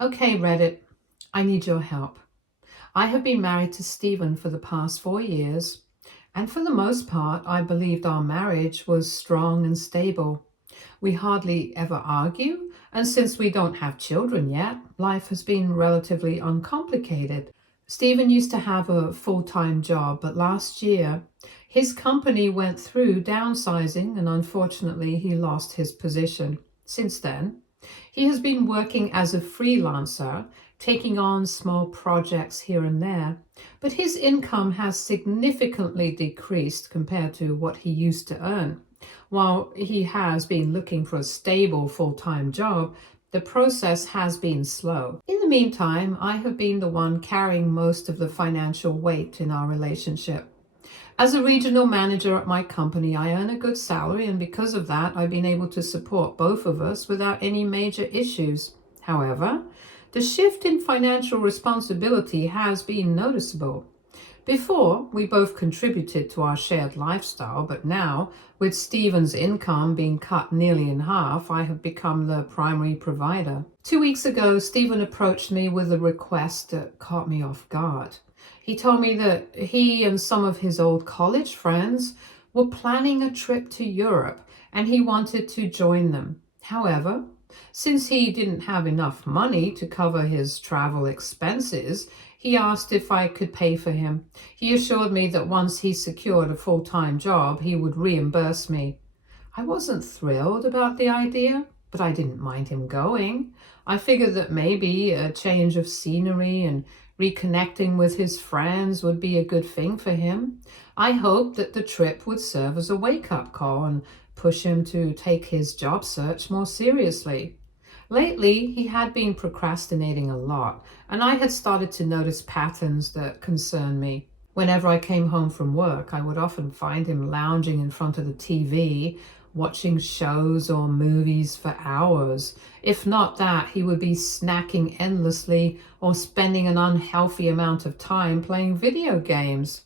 Okay, Reddit, I need your help. I have been married to Stephen for the past 4 years, and for the most part, I believed our marriage was strong and stable. We hardly ever argue, and since we don't have children yet, life has been relatively uncomplicated. Stephen used to have a full-time job, but last year his company went through downsizing and unfortunately he lost his position. Since then, he has been working as a freelancer, taking on small projects here and there, but his income has significantly decreased compared to what he used to earn. While he has been looking for a stable full-time job, the process has been slow. In the meantime, I have been the one carrying most of the financial weight in our relationship. As a regional manager at my company, I earn a good salary, and because of that, I've been able to support both of us without any major issues. However, the shift in financial responsibility has been noticeable. Before, we both contributed to our shared lifestyle, but now, with Stephen's income being cut nearly in half, I have become the primary provider. 2 weeks ago, Stephen approached me with a request that caught me off guard. He told me that he and some of his old college friends were planning a trip to Europe and he wanted to join them. However, since he didn't have enough money to cover his travel expenses, he asked if I could pay for him. He assured me that once he secured a full-time job, he would reimburse me. I wasn't thrilled about the idea, but I didn't mind him going. I figured that maybe a change of scenery and reconnecting with his friends would be a good thing for him. I hoped that the trip would serve as a wake-up call and push him to take his job search more seriously. Lately, he had been procrastinating a lot, and I had started to notice patterns that concern me. Whenever I came home from work, I would often find him lounging in front of the TV, watching shows or movies for hours. If not that, he would be snacking endlessly or spending an unhealthy amount of time playing video games.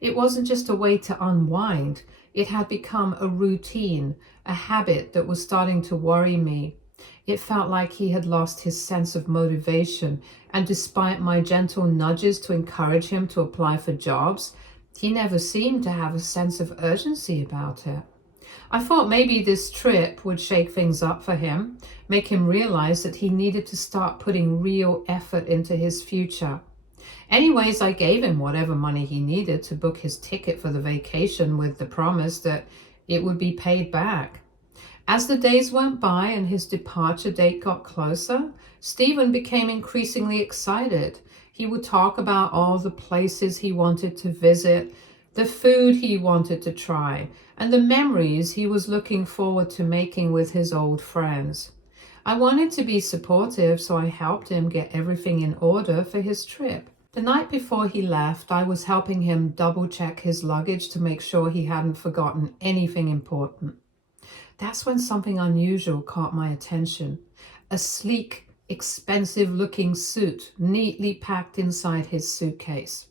It wasn't just a way to unwind, it had become a routine, a habit that was starting to worry me. It felt like he had lost his sense of motivation, and despite my gentle nudges to encourage him to apply for jobs, he never seemed to have a sense of urgency about it. I thought maybe this trip would shake things up for him, make him realize that he needed to start putting real effort into his future. Anyways, I gave him whatever money he needed to book his ticket for the vacation with the promise that it would be paid back. As the days went by and his departure date got closer, Stephen became increasingly excited. He would talk about all the places he wanted to visit, the food he wanted to try, and the memories he was looking forward to making with his old friends. I wanted to be supportive, so I helped him get everything in order for his trip. The night before he left, I was helping him double-check his luggage to make sure he hadn't forgotten anything important. That's when something unusual caught my attention. A sleek, expensive-looking suit neatly packed inside his suitcase.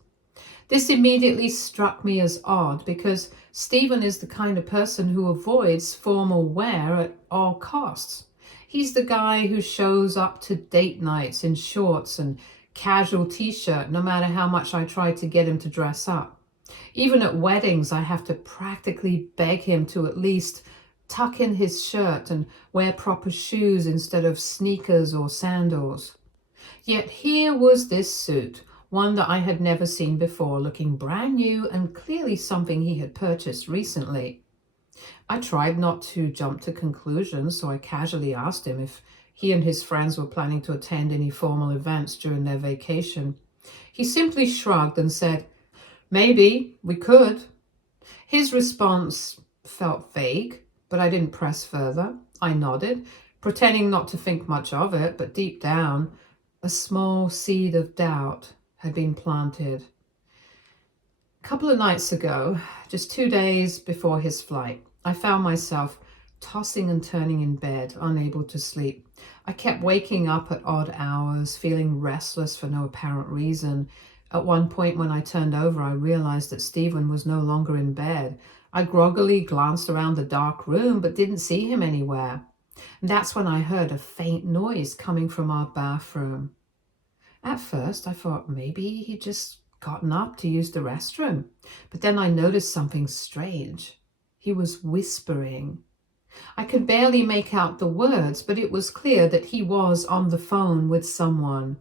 This immediately struck me as odd because Stephen is the kind of person who avoids formal wear at all costs. He's the guy who shows up to date nights in shorts and casual t-shirt no matter how much I try to get him to dress up. Even at weddings, I have to practically beg him to at least tuck in his shirt and wear proper shoes instead of sneakers or sandals. Yet here was this suit, one that I had never seen before, looking brand new and clearly something he had purchased recently. I tried not to jump to conclusions, so I casually asked him if he and his friends were planning to attend any formal events during their vacation. He simply shrugged and said, "Maybe, we could." His response felt vague, but I didn't press further. I nodded, pretending not to think much of it, but deep down, a small seed of doubt had been planted. A couple of nights ago, just 2 days before his flight, I found myself tossing and turning in bed, unable to sleep. I kept waking up at odd hours, feeling restless for no apparent reason. At one point when I turned over, I realized that Stephen was no longer in bed. I groggily glanced around the dark room, but didn't see him anywhere. And that's when I heard a faint noise coming from our bathroom. At first, I thought maybe he'd just gotten up to use the restroom, but then I noticed something strange. He was whispering. I could barely make out the words, but it was clear that he was on the phone with someone.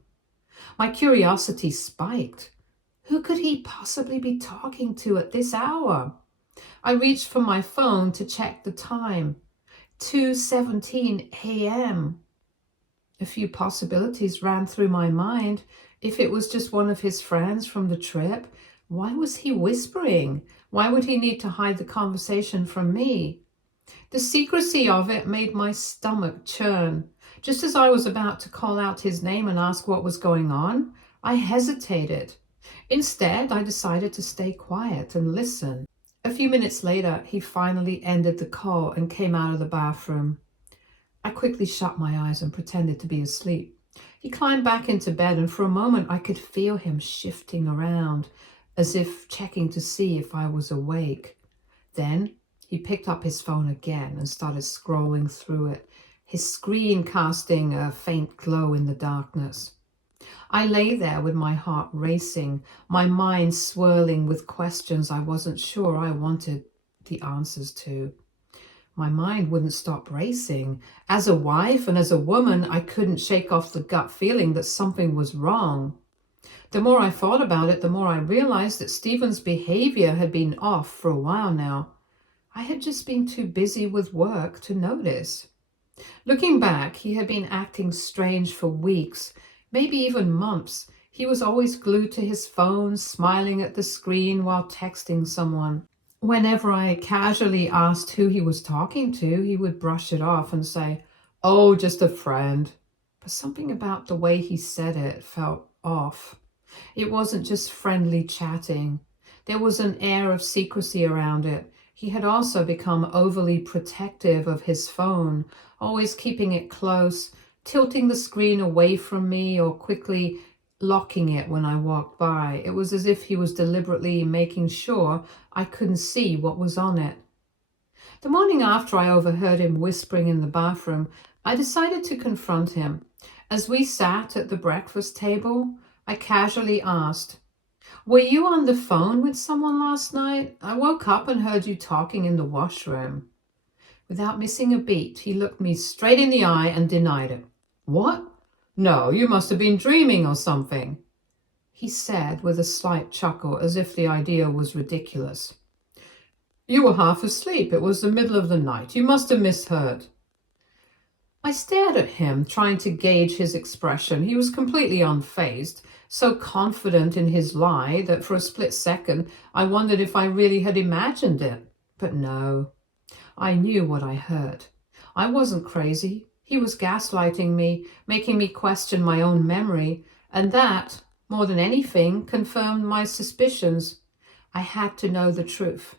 My curiosity spiked. Who could he possibly be talking to at this hour? I reached for my phone to check the time. 2:17 a.m. A few possibilities ran through my mind. If it was just one of his friends from the trip, why was he whispering? Why would he need to hide the conversation from me? The secrecy of it made my stomach churn. Just as I was about to call out his name and ask what was going on, I hesitated. Instead, I decided to stay quiet and listen. A few minutes later, he finally ended the call and came out of the bathroom. I quickly shut my eyes and pretended to be asleep. He climbed back into bed, and for a moment I could feel him shifting around, as if checking to see if I was awake. Then he picked up his phone again and started scrolling through it, his screen casting a faint glow in the darkness. I lay there with my heart racing, my mind swirling with questions I wasn't sure I wanted the answers to. My mind wouldn't stop racing. As a wife and as a woman, I couldn't shake off the gut feeling that something was wrong. The more I thought about it, the more I realized that Stephen's behavior had been off for a while now. I had just been too busy with work to notice. Looking back, he had been acting strange for weeks, maybe even months. He was always glued to his phone, smiling at the screen while texting someone. Whenever I casually asked who he was talking to, he would brush it off and say, "Oh, just a friend." But something about the way he said it felt off. It wasn't just friendly chatting. There was an air of secrecy around it. He had also become overly protective of his phone, always keeping it close, tilting the screen away from me or quickly locking it when I walked by. It was as if he was deliberately making sure I couldn't see what was on it. The morning after I overheard him whispering in the bathroom, I decided to confront him. As we sat at the breakfast table, I casually asked, "Were you on the phone with someone last night? I woke up and heard you talking in the washroom." Without missing a beat, he looked me straight in the eye and denied it. "What? No, you must have been dreaming or something," he said with a slight chuckle, as if the idea was ridiculous. "You were half asleep. It was the middle of the night. You must have misheard." I stared at him, trying to gauge his expression. He was completely unfazed, so confident in his lie that for a split second I wondered if I really had imagined it. But no, I knew what I heard. I wasn't crazy. He was gaslighting me, making me question my own memory, and that, more than anything, confirmed my suspicions. I had to know the truth.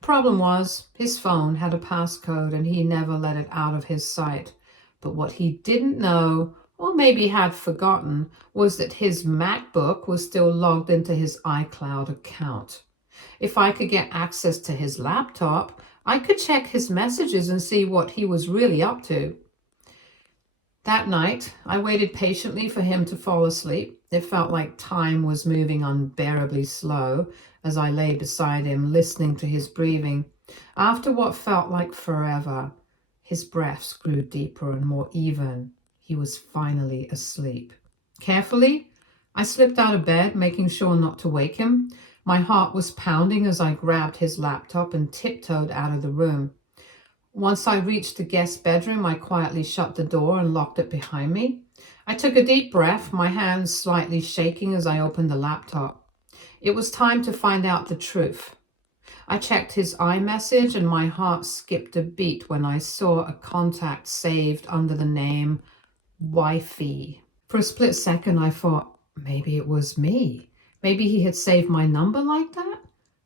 Problem was, his phone had a passcode and he never let it out of his sight. But what he didn't know, or maybe had forgotten, was that his MacBook was still logged into his iCloud account. If I could get access to his laptop, I could check his messages and see what he was really up to. That night, I waited patiently for him to fall asleep. It felt like time was moving unbearably slow as I lay beside him, listening to his breathing. After what felt like forever, his breaths grew deeper and more even. He was finally asleep. Carefully, I slipped out of bed, making sure not to wake him. My heart was pounding as I grabbed his laptop and tiptoed out of the room. Once I reached the guest bedroom, I quietly shut the door and locked it behind me. I took a deep breath, my hands slightly shaking as I opened the laptop. It was time to find out the truth. I checked his iMessage and my heart skipped a beat when I saw a contact saved under the name Wifey. For a split second, I thought, maybe it was me. Maybe he had saved my number like that?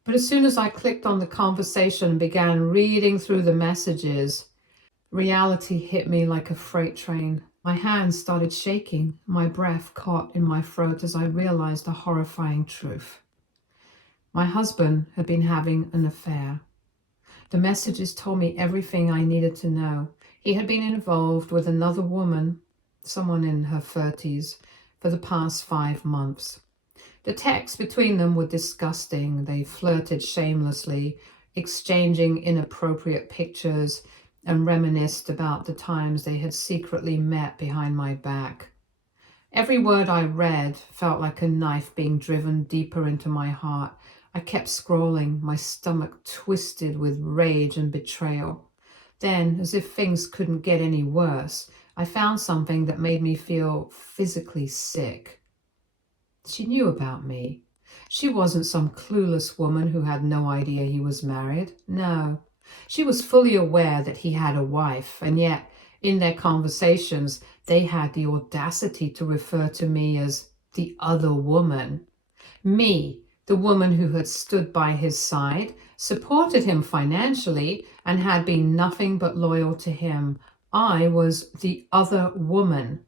But as soon as I clicked on the conversation and began reading through the messages, reality hit me like a freight train. My hands started shaking, my breath caught in my throat as I realized the horrifying truth. My husband had been having an affair. The messages told me everything I needed to know. He had been involved with another woman, someone in her 30s, for the past 5 months. The texts between them were disgusting. They flirted shamelessly, exchanging inappropriate pictures, and reminisced about the times they had secretly met behind my back. Every word I read felt like a knife being driven deeper into my heart. I kept scrolling, my stomach twisted with rage and betrayal. Then, as if things couldn't get any worse, I found something that made me feel physically sick. She knew about me. She wasn't some clueless woman who had no idea he was married. No, she was fully aware that he had a wife, and yet, in their conversations, they had the audacity to refer to me as the other woman. Me, the woman who had stood by his side, supported him financially, and had been nothing but loyal to him. I was the other woman.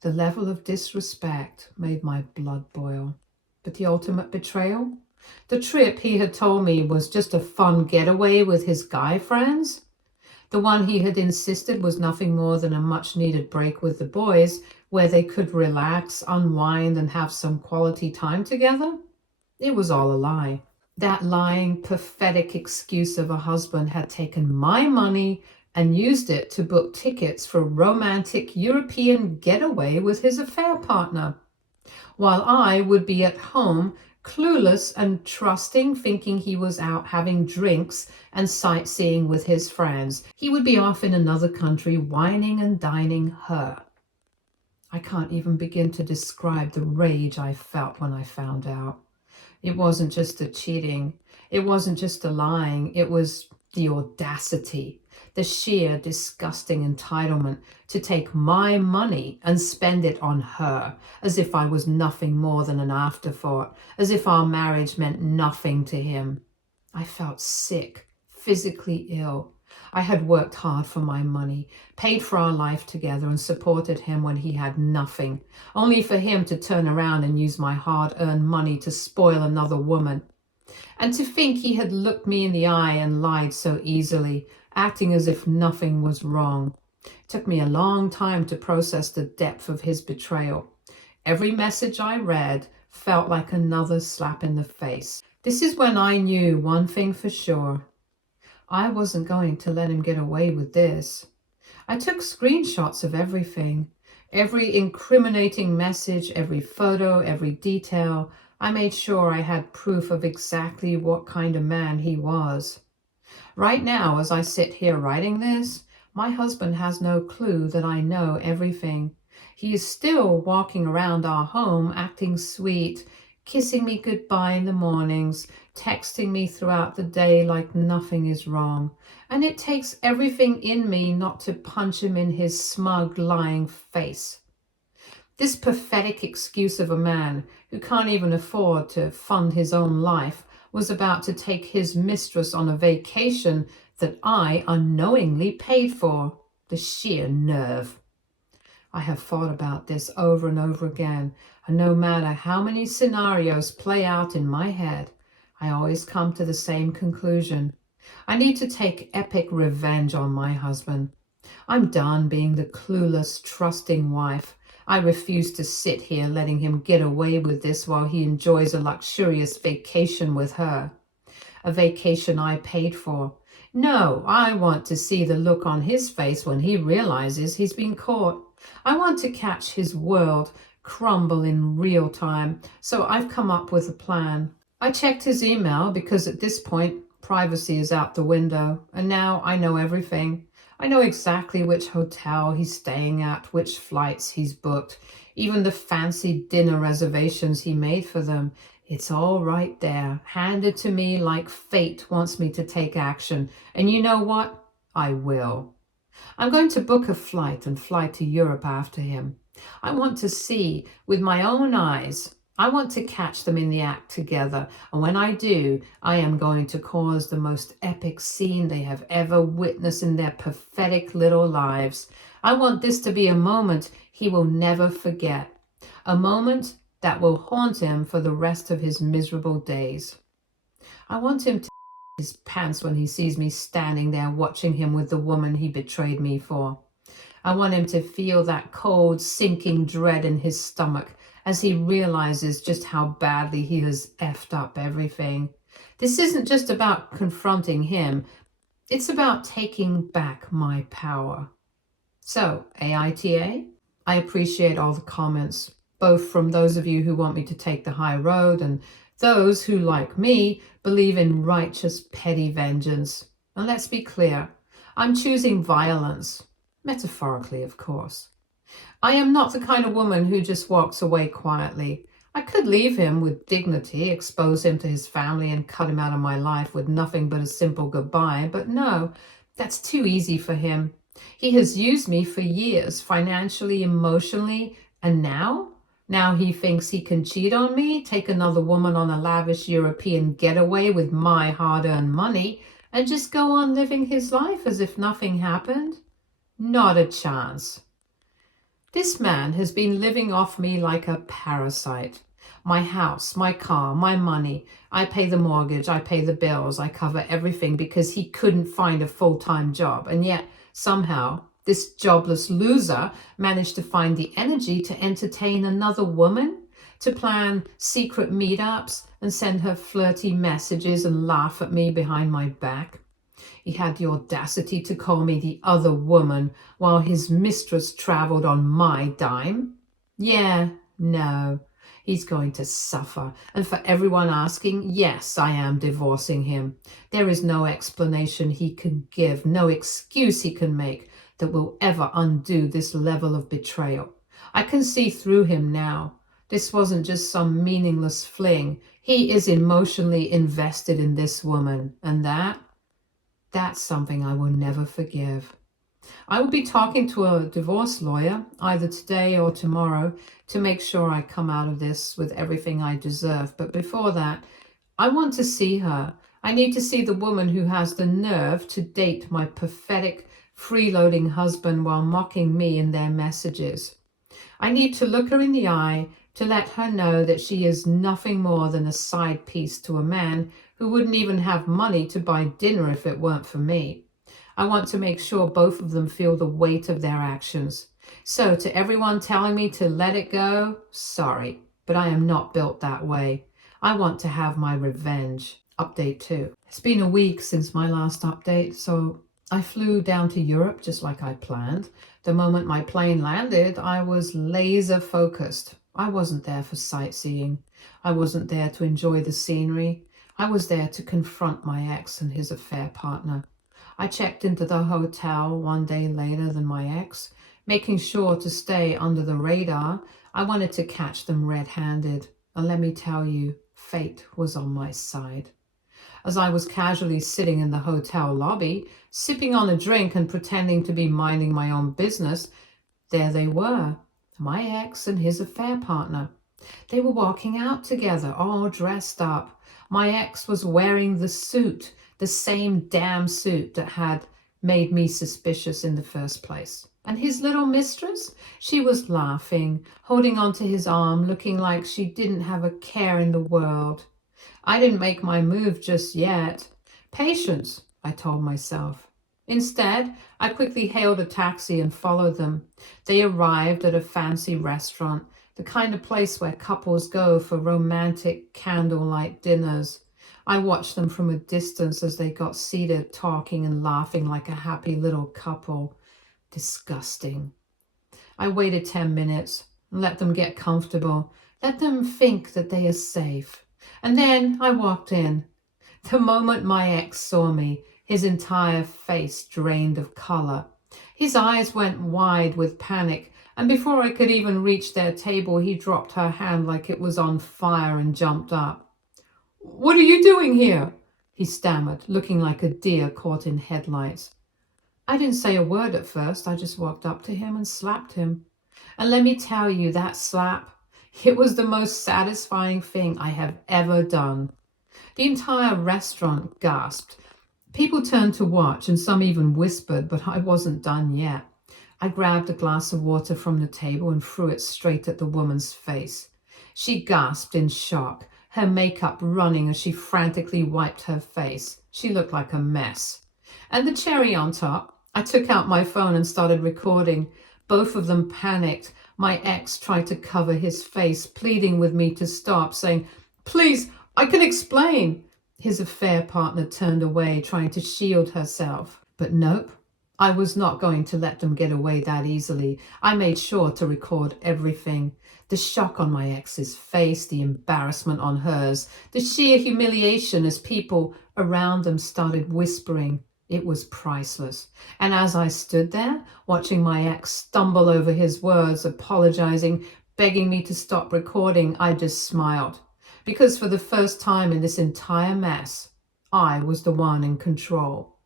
The level of disrespect made my blood boil. But the ultimate betrayal? The trip he had told me was just a fun getaway with his guy friends? The one he had insisted was nothing more than a much-needed break with the boys, where they could relax, unwind, and have some quality time together? It was all a lie. That lying, pathetic excuse of a husband had taken my money and used it to book tickets for a romantic European getaway with his affair partner, while I would be at home, clueless and trusting, thinking he was out having drinks and sightseeing with his friends. He would be off in another country, wining and dining her. I can't even begin to describe the rage I felt when I found out. It wasn't just the cheating. It wasn't just the lying. It was the audacity, the sheer disgusting entitlement to take my money and spend it on her, as if I was nothing more than an afterthought, as if our marriage meant nothing to him. I felt sick, physically ill. I had worked hard for my money, paid for our life together, and supported him when he had nothing, only for him to turn around and use my hard-earned money to spoil another woman. And to think he had looked me in the eye and lied so easily, acting as if nothing was wrong. It took me a long time to process the depth of his betrayal. Every message I read felt like another slap in the face. This is when I knew one thing for sure. I wasn't going to let him get away with this. I took screenshots of everything. Every incriminating message, every photo, every detail. I made sure I had proof of exactly what kind of man he was. Right now, as I sit here writing this, my husband has no clue that I know everything. He is still walking around our home, acting sweet, kissing me goodbye in the mornings, texting me throughout the day like nothing is wrong. And it takes everything in me not to punch him in his smug, lying face. This pathetic excuse of a man who can't even afford to fund his own life was about to take his mistress on a vacation that I unknowingly paid for. The sheer nerve. I have thought about this over and over again, and no matter how many scenarios play out in my head, I always come to the same conclusion. I need to take epic revenge on my husband. I'm done being the clueless, trusting wife. I refuse to sit here letting him get away with this while he enjoys a luxurious vacation with her. A vacation I paid for. No, I want to see the look on his face when he realizes he's been caught. I want to catch his world crumble in real time, so I've come up with a plan. I checked his email because at this point, privacy is out the window, and now I know everything. I know exactly which hotel he's staying at, which flights he's booked, even the fancy dinner reservations he made for them. It's all right there, handed to me like fate wants me to take action. And you know what? I will. I'm going to book a flight and fly to Europe after him. I want to see with my own eyes. I want to catch them in the act together, and when I do, I am going to cause the most epic scene they have ever witnessed in their pathetic little lives. I want this to be a moment he will never forget, a moment that will haunt him for the rest of his miserable days. I want him to his pants when he sees me standing there watching him with the woman he betrayed me for. I want him to feel that cold, sinking dread in his stomach as he realizes just how badly he has effed up everything. This isn't just about confronting him. It's about taking back my power. So, AITA, I appreciate all the comments, both from those of you who want me to take the high road and those who, like me, believe in righteous, petty vengeance. And let's be clear, I'm choosing violence, metaphorically, of course. I am not the kind of woman who just walks away quietly. I could leave him with dignity, expose him to his family, and cut him out of my life with nothing but a simple goodbye, but no, that's too easy for him. He has used me for years, financially, emotionally, and now he thinks he can cheat on me, take another woman on a lavish European getaway with my hard-earned money, and just go on living his life as if nothing happened? Not a chance. This man has been living off me like a parasite. My house, my car, my money. I pay the mortgage, I pay the bills, I cover everything because he couldn't find a full-time job. And yet, somehow, this jobless loser managed to find the energy to entertain another woman, to plan secret meetups and send her flirty messages and laugh at me behind my back. He had the audacity to call me the other woman while his mistress traveled on my dime. Yeah, no, he's going to suffer. And for everyone asking, yes, I am divorcing him. There is no explanation he can give, no excuse he can make that will ever undo this level of betrayal. I can see through him now. This wasn't just some meaningless fling. He is emotionally invested in this woman, and that's something I will never forgive. I will be talking to a divorce lawyer either today or tomorrow to make sure I come out of this with everything I deserve. But before that, I want to see her. I need to see the woman who has the nerve to date my pathetic, freeloading husband while mocking me in their messages. I need to look her in the eye to let her know that she is nothing more than a side piece to a man who wouldn't even have money to buy dinner if it weren't for me. I want to make sure both of them feel the weight of their actions. So to everyone telling me to let it go, sorry, but I am not built that way. I want to have my revenge. Update 2. It's been a week since my last update, so I flew down to Europe just like I planned. The moment my plane landed, I was laser focused. I wasn't there for sightseeing. I wasn't there to enjoy the scenery. I was there to confront my ex and his affair partner. I checked into the hotel one day later than my ex, making sure to stay under the radar. I wanted to catch them red-handed. And let me tell you, fate was on my side. As I was casually sitting in the hotel lobby, sipping on a drink and pretending to be minding my own business, there they were, my ex and his affair partner. They were walking out together, all dressed up. My ex was wearing the suit, the same damn suit that had made me suspicious in the first place. And his little mistress, she was laughing, holding onto his arm, looking like she didn't have a care in the world. I didn't make my move just yet. Patience, I told myself. Instead, I quickly hailed a taxi and followed them. They arrived at a fancy restaurant, the kind of place where couples go for romantic candlelight dinners. I watched them from a distance as they got seated, talking and laughing like a happy little couple. Disgusting. I waited 10 minutes and let them get comfortable. Let them think that they are safe. And then I walked in. The moment my ex saw me, his entire face drained of color. His eyes went wide with panic, and before I could even reach their table, he dropped her hand like it was on fire and jumped up. "What are you doing here?" he stammered, looking like a deer caught in headlights. I didn't say a word at first. I just walked up to him and slapped him. And let me tell you, that slap, it was the most satisfying thing I have ever done. The entire restaurant gasped. People turned to watch, and some even whispered, but I wasn't done yet. I grabbed a glass of water from the table and threw it straight at the woman's face. She gasped in shock. her makeup running as she frantically wiped her face. She looked like a mess. And the cherry on top, I took out my phone and started recording. Both of them panicked. My ex tried to cover his face, pleading with me to stop, saying, "Please, I can explain." His affair partner turned away, trying to shield herself. But nope, I was not going to let them get away that easily. I made sure to record everything. The shock on my ex's face, the embarrassment on hers, the sheer humiliation as people around them started whispering. It was priceless. And as I stood there, watching my ex stumble over his words, apologizing, begging me to stop recording, I just smiled. Because for the first time in this entire mess, I was the one in control.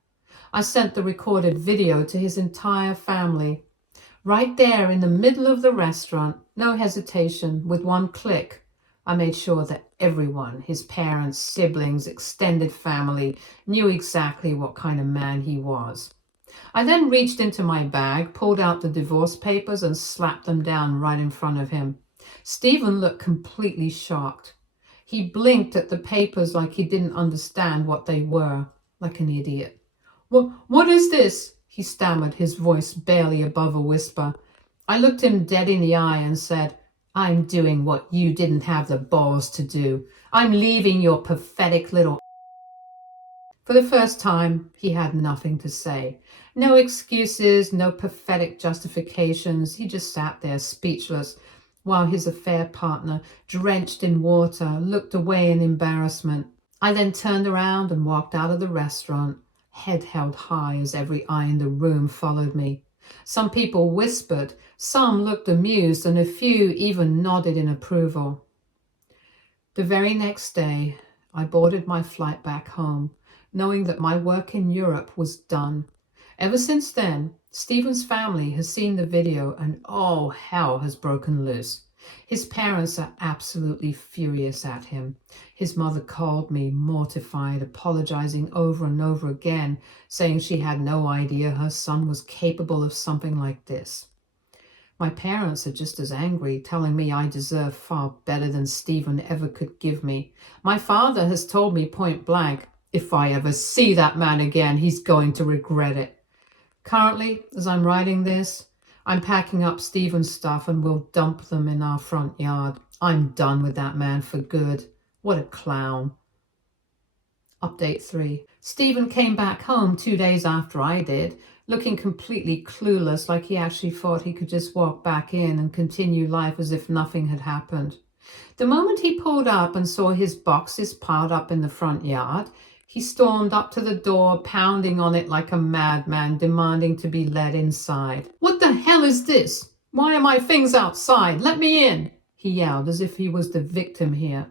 I sent the recorded video to his entire family. Right there in the middle of the restaurant, no hesitation, with one click, I made sure that everyone, his parents, siblings, extended family, knew exactly what kind of man he was. I then reached into my bag, pulled out the divorce papers, and slapped them down right in front of him. Stephen looked completely shocked. He blinked at the papers like he didn't understand what they were, like an idiot. What is this?" he stammered, his voice barely above a whisper. I looked him dead in the eye and said, "I'm doing what you didn't have the balls to do. I'm leaving your pathetic little..." For the first time, he had nothing to say. No excuses, no pathetic justifications. He just sat there speechless, while his affair partner, drenched in water, looked away in embarrassment. I then turned around and walked out of the restaurant, head held high as every eye in the room followed me. Some people whispered, some looked amused, and a few even nodded in approval. The very next day, I boarded my flight back home, knowing that my work in Europe was done. Ever since then, Stephen's family has seen the video and all hell has broken loose. His parents are absolutely furious at him. His mother called me, mortified, apologizing over and over again, saying she had no idea her son was capable of something like this. My parents are just as angry, telling me I deserve far better than Stephen ever could give me. My father has told me point blank, if I ever see that man again, he's going to regret it. Currently, as I'm writing this, I'm packing up Stephen's stuff and we'll dump them in our front yard. I'm done with that man for good. What a clown. Update 3. Stephen came back home 2 days after I did, looking completely clueless, like he actually thought he could just walk back in and continue life as if nothing had happened. The moment he pulled up and saw his boxes piled up in the front yard, he stormed up to the door, pounding on it like a madman, demanding to be let inside. "What the hell is this? Why are my things outside? Let me in!" he yelled, as if he was the victim here.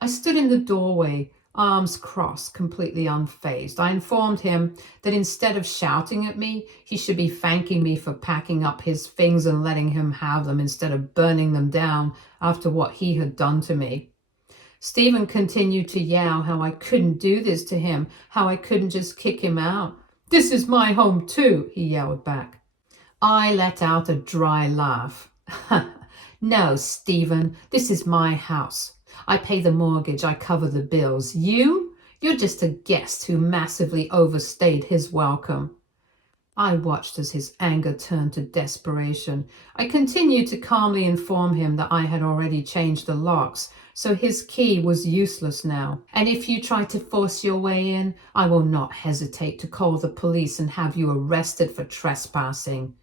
I stood in the doorway, arms crossed, completely unfazed. I informed him that instead of shouting at me, he should be thanking me for packing up his things and letting him have them instead of burning them down after what he had done to me. Stephen continued to yell how I couldn't do this to him, how I couldn't just kick him out. "This is my home too," he yelled back. I let out a dry laugh. "No, Stephen, this is my house. I pay the mortgage, I cover the bills. You're just a guest who massively overstayed his welcome." I watched as his anger turned to desperation. I continued to calmly inform him that I had already changed the locks, so his key was useless now. "And if you try to force your way in, I will not hesitate to call the police and have you arrested for trespassing,"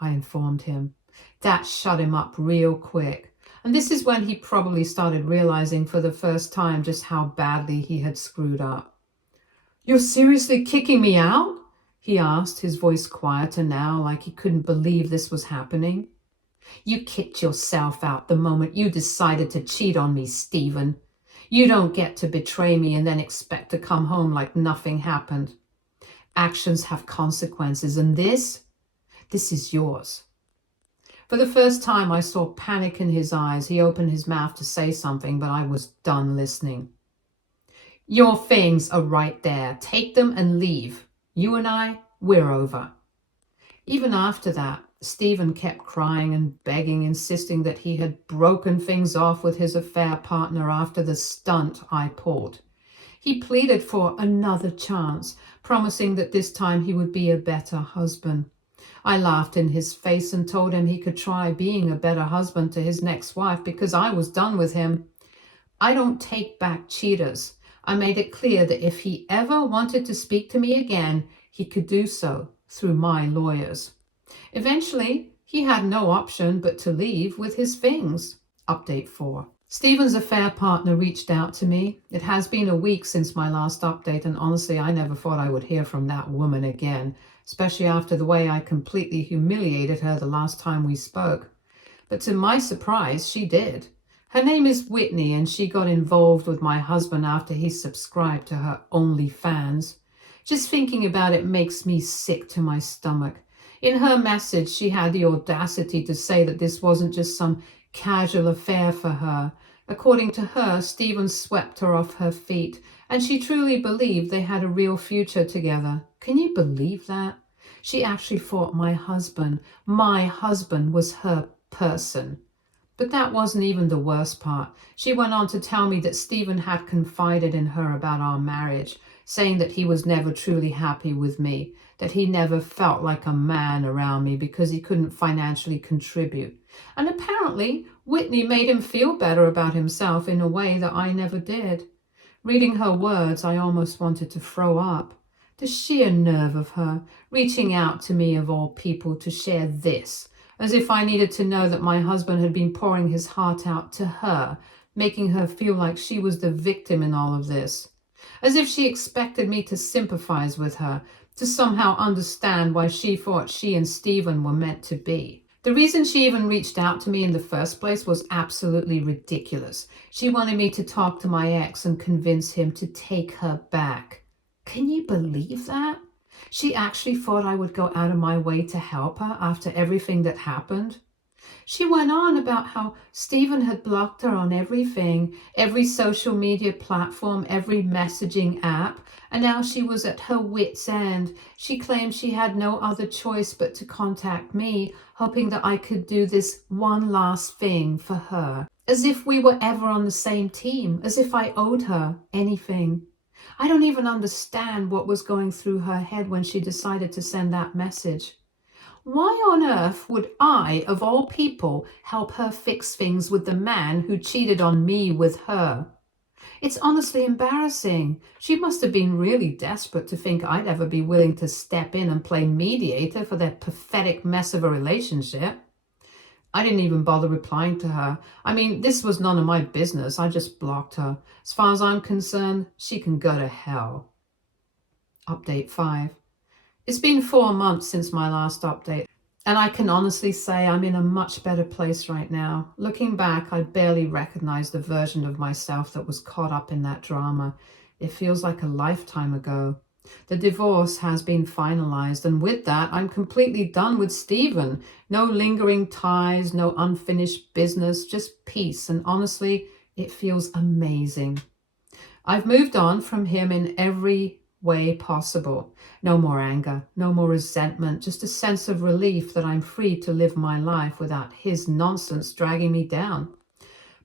I informed him. That shut him up real quick. And this is when he probably started realizing for the first time just how badly he had screwed up. "You're seriously kicking me out?" he asked, his voice quieter now, like he couldn't believe this was happening. "You kicked yourself out the moment you decided to cheat on me, Stephen. You don't get to betray me and then expect to come home like nothing happened. Actions have consequences, and this is yours." For the first time, I saw panic in his eyes. He opened his mouth to say something, but I was done listening. "Your things are right there. Take them and leave. You and I, we're over." Even after that, Stephen kept crying and begging, insisting that he had broken things off with his affair partner after the stunt I pulled. He pleaded for another chance, promising that this time he would be a better husband. I laughed in his face and told him he could try being a better husband to his next wife because I was done with him. I don't take back cheaters. I made it clear that if he ever wanted to speak to me again, he could do so through my lawyers. Eventually, he had no option but to leave with his things. Update 4. Stephen's affair partner reached out to me. It has been a week since my last update, and honestly, I never thought I would hear from that woman again, especially after the way I completely humiliated her the last time we spoke. But to my surprise, she did. Her name is Whitney, and she got involved with my husband after he subscribed to her OnlyFans. Just thinking about it makes me sick to my stomach. In her message, she had the audacity to say that this wasn't just some casual affair for her. According to her, Stephen swept her off her feet, and she truly believed they had a real future together. Can you believe that? She actually thought my husband was her person. But that wasn't even the worst part. She went on to tell me that Stephen had confided in her about our marriage, saying that he was never truly happy with me, that he never felt like a man around me because he couldn't financially contribute. And apparently, Whitney made him feel better about himself in a way that I never did. Reading her words, I almost wanted to throw up. The sheer nerve of her, reaching out to me of all people to share this, as if I needed to know that my husband had been pouring his heart out to her, making her feel like she was the victim in all of this. As if she expected me to sympathize with her, to somehow understand why she thought she and Stephen were meant to be. The reason she even reached out to me in the first place was absolutely ridiculous. She wanted me to talk to my ex and convince him to take her back. Can you believe that? She actually thought I would go out of my way to help her after everything that happened. She went on about how Stephen had blocked her on everything, every social media platform, every messaging app, and now she was at her wit's end. She claimed she had no other choice but to contact me, hoping that I could do this one last thing for her, as if we were ever on the same team, as if I owed her anything. I don't even understand what was going through her head when she decided to send that message. Why on earth would I, of all people, help her fix things with the man who cheated on me with her? It's honestly embarrassing. She must have been really desperate to think I'd ever be willing to step in and play mediator for their pathetic mess of a relationship. I didn't even bother replying to her. I mean, this was none of my business. I just blocked her. As far as I'm concerned, she can go to hell. Update 5. It's been 4 months since my last update, and I can honestly say I'm in a much better place right now. Looking back, I barely recognize the version of myself that was caught up in that drama. It feels like a lifetime ago. The divorce has been finalized, and with that, I'm completely done with Stephen. No lingering ties, no unfinished business, just peace, and honestly, it feels amazing. I've moved on from him in every way possible. No more anger, no more resentment, just a sense of relief that I'm free to live my life without his nonsense dragging me down.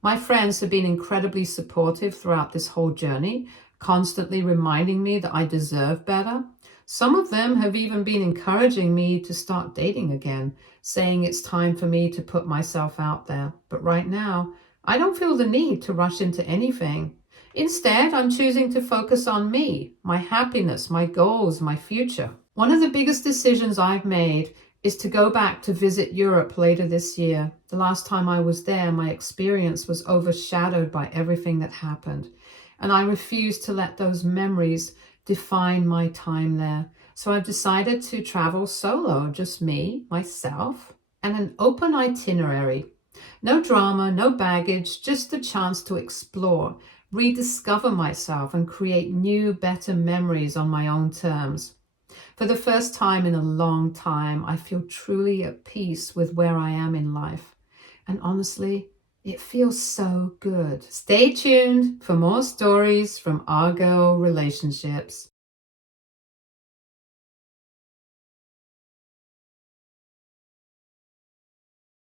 My friends have been incredibly supportive throughout this whole journey, constantly reminding me that I deserve better. Some of them have even been encouraging me to start dating again, saying it's time for me to put myself out there. But right now, I don't feel the need to rush into anything. Instead, I'm choosing to focus on me, my happiness, my goals, my future. One of the biggest decisions I've made is to go back to visit Europe later this year. The last time I was there, my experience was overshadowed by everything that happened, and I refuse to let those memories define my time there. So I've decided to travel solo, just me, myself, and an open itinerary. No drama, no baggage, just a chance to explore, rediscover myself, and create new, better memories on my own terms. For the first time in a long time, I feel truly at peace with where I am in life. And honestly, it feels so good. Stay tuned for more stories from our girl relationships.